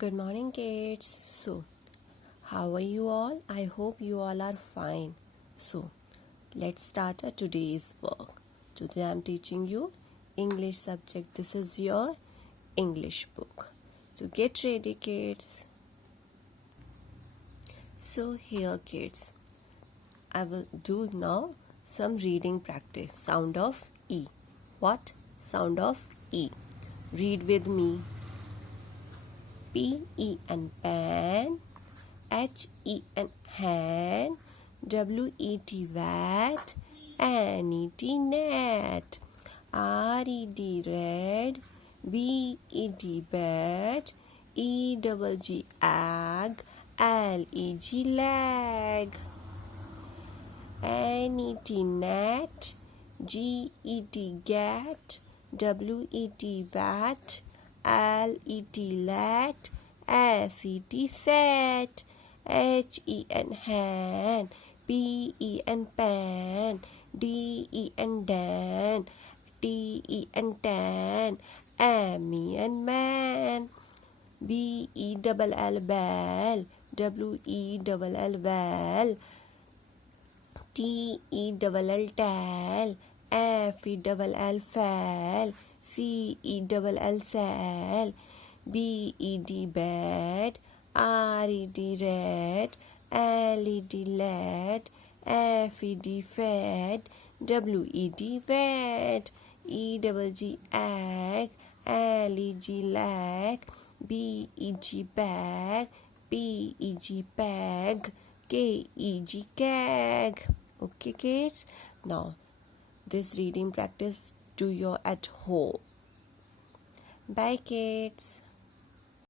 Good morning, kids. So, how are you all? I hope you all are fine. So, let's start our today's work. Today I'm teaching you English subject. This is your English book. So, get ready, kids. So, here, kids, I will do now some reading practice. Sound of E. What? Sound of E. Read with me. P-E-N pen, H-E-N hen, W-E-T wat, N-E-T net, R-E-D red, B-E-D bed, E-double-G egg, L-E-G leg, N-E-T net, G-E-T get, W-E-T wat, L-E-T let, S-E-T set, H-E-N hen, P-E-N pen, D-E-N den, T-E-N ten, M-E-N man, B-E-double-L bell, W-E-double-L well, T-E-double-L tell, F-E-double-L fell, C-E-double-L cell, B-E-D bed, R-E-D red, L-E-D led, F-E-D fed, W-E-D wed, E-double-G egg, L-E-G leg, B-E-G bag, P-E-G peg, K-E-G keg. Okay, kids? Now, this reading practice do your at home. Bye, kids.